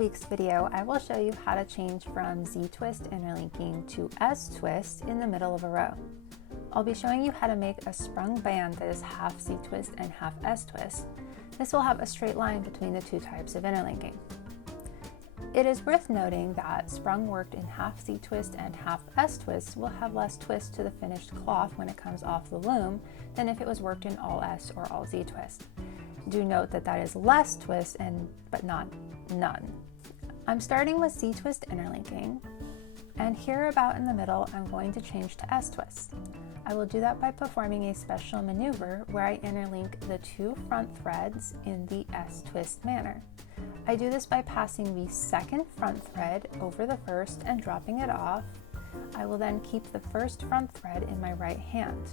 week's video, I will show you how to change from Z-twist interlinking to S-twist in the middle of a row. I'll be showing you how to make a sprung band that is half Z-twist and half S-twist. This will have a straight line between the two types of interlinking. It is worth noting that sprung worked in half Z-twist and half S-twist will have less twist to the finished cloth when it comes off the loom than if it was worked in all S or all Z-twist. Do note that that is less twist but not none. I'm starting with Z-twist interlinking, and here about in the middle I'm going to change to S-twist. I will do that by performing a special maneuver where I interlink the two front threads in the S-twist manner. I do this by passing the second front thread over the first and dropping it off. I will then keep the first front thread in my right hand.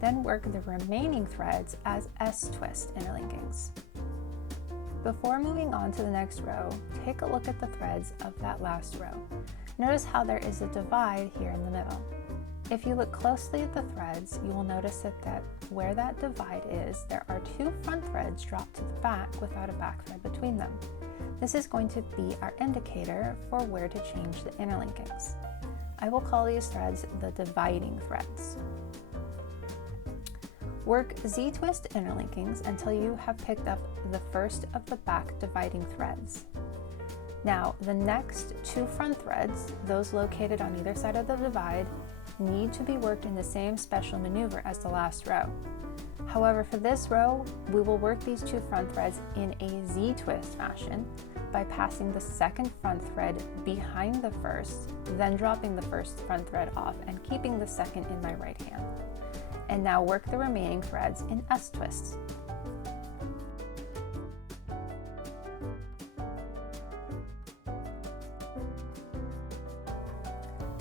Then work the remaining threads as S-twist interlinkings. Before moving on to the next row, take a look at the threads of that last row. Notice how there is a divide here in the middle. If you look closely at the threads, you will notice that where that divide is, there are two front threads dropped to the back without a back thread between them. This is going to be our indicator for where to change the interlinkings. I will call these threads the dividing threads. Work Z-twist interlinkings until you have picked up the first of the back dividing threads. Now, the next two front threads, those located on either side of the divide, need to be worked in the same special maneuver as the last row. However, for this row, we will work these two front threads in a Z-twist fashion by passing the second front thread behind the first, then dropping the first front thread off and keeping the second in my right hand. And now work the remaining threads in S-twists.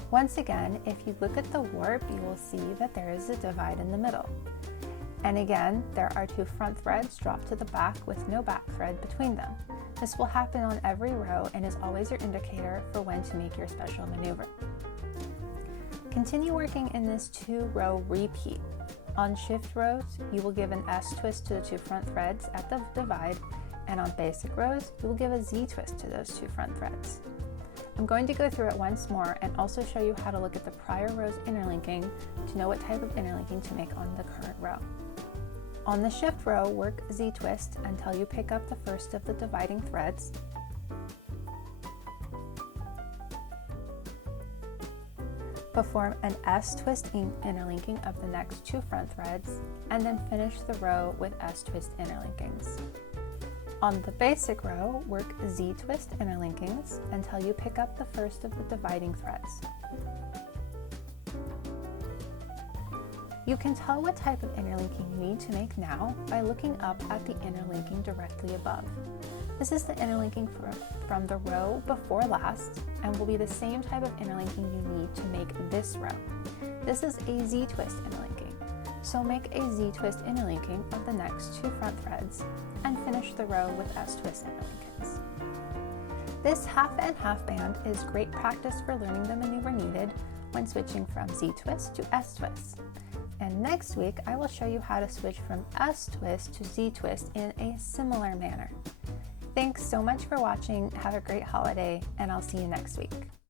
Once again, if you look at the warp, you will see that there is a divide in the middle. And again, there are two front threads dropped to the back with no back thread between them. This will happen on every row and is always your indicator for when to make your special maneuver. Continue working in this two-row repeat. On shift rows, you will give an S-twist to the two front threads at the divide, and on basic rows, you will give a Z-twist to those two front threads. I'm going to go through it once more and also show you how to look at the prior row's interlinking to know what type of interlinking to make on the current row. On the shift row, work Z-twist until you pick up the first of the dividing threads. Perform an S-twist interlinking of the next two front threads, and then finish the row with S-twist interlinkings. On the basic row, work Z-twist interlinkings until you pick up the first of the dividing threads. You can tell what type of interlinking you need to make now by looking up at the interlinking directly above. This is the interlinking from the row before last and will be the same type of interlinking you need to make this row. This is a Z-twist interlinking, so make a Z-twist interlinking of the next two front threads and finish the row with S-twist interlinkings. This half and half band is great practice for learning the maneuver needed when switching from Z-twist to S-twist. And next week, I will show you how to switch from S-twist to Z-twist in a similar manner. Thanks so much for watching, have a great holiday, and I'll see you next week.